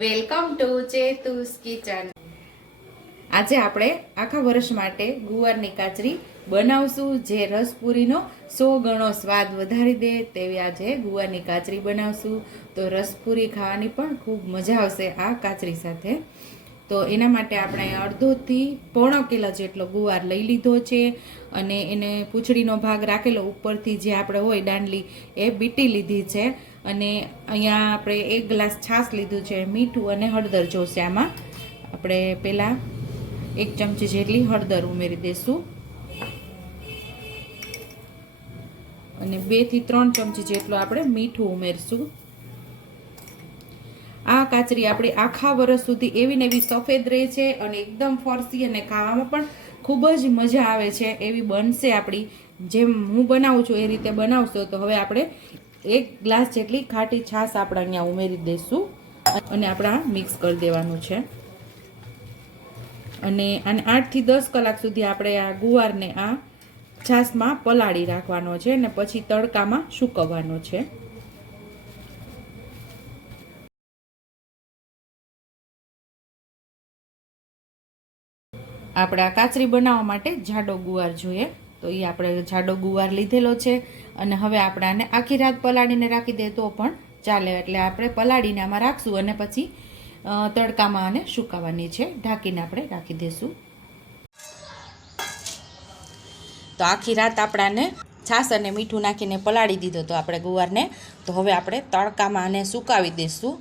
Welcome to ચેતુસ kitchen. આજે આપણે આખા વર્ષ માટે ગુવારની કાચરી બનાવશું, જે રસપુરીનો સો ગણો સ્વાદ વધારી દે તેવી આજે ગુવારની કાચરી બનાવશું. તો રસપુરી ખાવાની પણ ખૂબ મજા આવશે આ કાચરી સાથે. તો એના માટે આપણે અડધોથી પોણો કિલો જેટલો ગુવાર લઈ લીધો છે અને એને પૂંછડીનો ભાગ રાખેલો ઉપરથી જે આપણે હોય દાંડલી, એ બીટી લીધી છે. અને અહીંયા આપણે એક ગ્લાસ છાશ લીધું છે મીઠું અને હળદર જોશે આમાં. આપણે પહેલાં એક ચમચી જેટલી હળદર ઉમેરી દઈશું અને બેથી ત્રણ ચમચી જેટલું આપણે મીઠું ઉમેરશું. આ કાચરી આપણી આખા વર્ષ સુધી એવી ને એવી સફેદ રહે છે અને એકદમ ફરસી અને ખાવામાં પણ ખૂબ જ મજા આવે છે. એવી બનશે આપણી. જેમ હું બનાવું છું એ રીતે બનાવશો તો હવે આપણે એક ગ્લાસ જેટલી ખાટી છાશ આપણે અહીંયા ઉમેરી દઈશું. અને આપણે મિક્સ કરી દેવાનું છે. અને આને આઠથી દસ કલાક સુધી આપણે આ ગુવારને આ છાશમાં પલાળી રાખવાનો છે અને પછી તડકામાં સૂકવવાનો છે. આપણે આ કાચરી બનાવવા માટે જાડો ગુવાર જોઈએ. તો એ આપણે જાડો ગુવાર લીધેલો છે અને હવે આપણે આને આખી રાત પલાળીને રાખી દે તો પણ ચાલે. એટલે આપણે પલાળીને આમાં રાખશું અને પછી તડકામાં આને સુકાવવાની છે. ઢાંકીને આપણે રાખી દઈશું તો આખી રાત આપણાને છાશ અને મીઠું નાખીને પલાળી દીધો તો આપણે ગુવારને. તો હવે આપણે તડકામાં આને સુકાવી દઈશું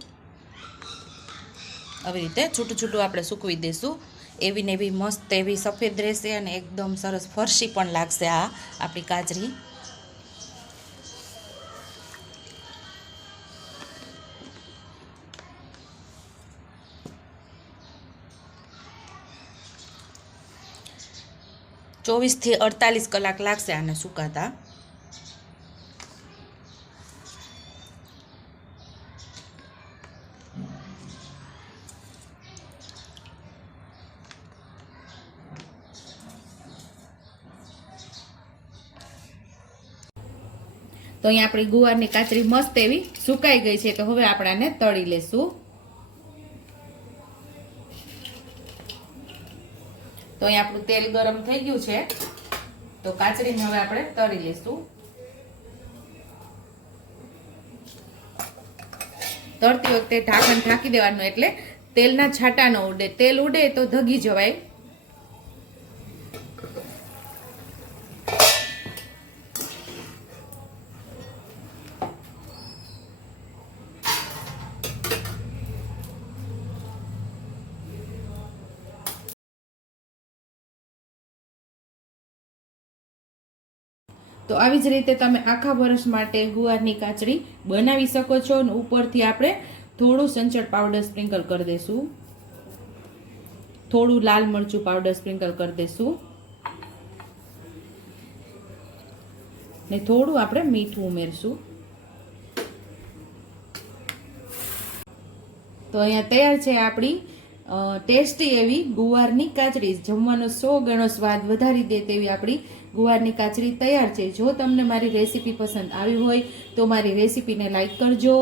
આવી રીતે છૂટું છૂટું આપણે સૂકવી દઈશું એવી ને એવી મસ્ત, એવી સફેદ રહેશે અને એકદમ સરસ ફરસી પણ લાગશે આ આપણી કાજરી. ચોવીસથી અડતાલીસ કલાક લાગશે આને સુકાતા. તો અહીંયા આપણી ગુવારની કાચરી મસ્ત એવી સુકાઈ ગઈ છે, તો હવે આપણે આને તળી લેશું. તો અહીંયા આપણું તેલ ગરમ થઈ ગયું છે, તો કાચરીને હવે આપણે તળી લેશું. તળતી વખતે ઢાંકણ ઢાંકી દેવાનું એટલે તેલના છાંટા ન ઉડે, તેલ ઉડે તો ધગી જવાય. તો આવી જ રીતે તમે આખા વર્ષ માટે ગુવારની કાચડી બનાવી શકો છો અને ઉપરથી આપણે થોડું સંચળ પાવડર સ્પ્રિંકલ કરી દઈશું. થોડું લાલ મરચું પાવડર સ્પ્રિંકલ કરી દઈશું. ને થોડું આપણે મીઠું ઉમેરશું. તો અહીંયા તૈયાર છે આપણી ટેસ્ટી એવી ગુવારની કાચડી. જમવાનો સો ગણો સ્વાદ વધારી દે તેવી આપણી ગુવારની કાચડી તૈયાર છે. જો તમને મારી રેસીપી પસંદ આવી હોય તો મારી રેસીપીને લાઇક કરજો,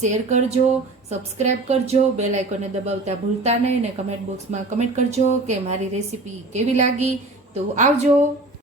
શેર કરજો, સબસ્ક્રાઇબ કરજો, બેલ આઇકોને દબાવતા ભૂલતા નહીં અને કમેન્ટ બોક્સમાં કમેન્ટ કરજો કે મારી રેસીપી કેવી લાગી. તો આવજો.